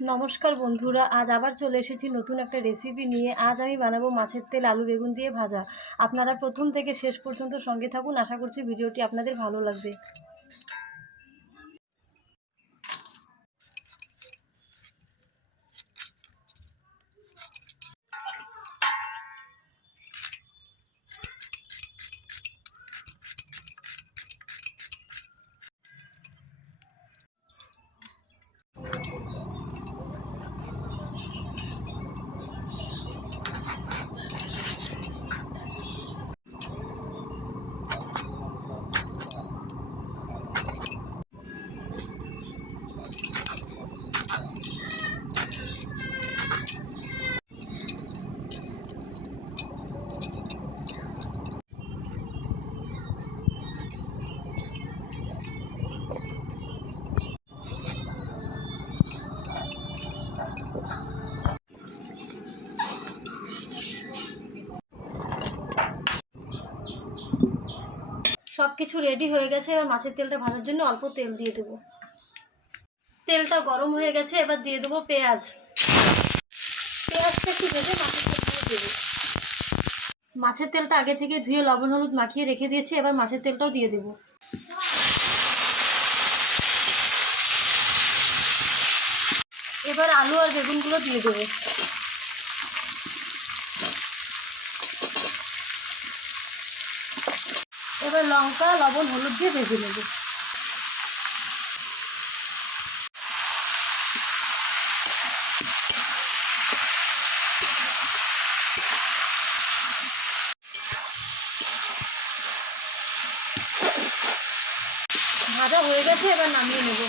নমস্কার বন্ধুরা, আজ আবার চলে এসেছি নতুন একটা রেসিপি নিয়ে। আজ আমি বানাবো মাছের তেল আলু বেগুন দিয়ে ভাজা। আপনারা প্রথম থেকে শেষ পর্যন্ত সঙ্গে থাকুন, আশা করছি ভিডিওটি আপনাদের ভালো লাগবে। সব কিছু রেডি হয়ে গেছে। এবার মাছের তেলটা ভাজার জন্য অল্প তেল দিয়ে দেবো। তেলটা গরম হয়ে গেছে, এবার দিয়ে দেবো পেঁয়াজ। পেঁয়াজটা একটু ভেজে মাছের তেল দিয়ে দেবো। মাছের তেলটা আগে থেকে ধুয়ে লবণ হলুদ মাখিয়ে রেখে দিয়েছি, এবার মাছের তেলটাও দিয়ে দেবো। এবার আলু আর বেগুনগুলো দিয়ে দেবো। এবার লঙ্কা লবণ হলুদ দিয়ে ভেজে নেব। ভাজা হয়ে গেছে, এবার নামিয়ে নেব।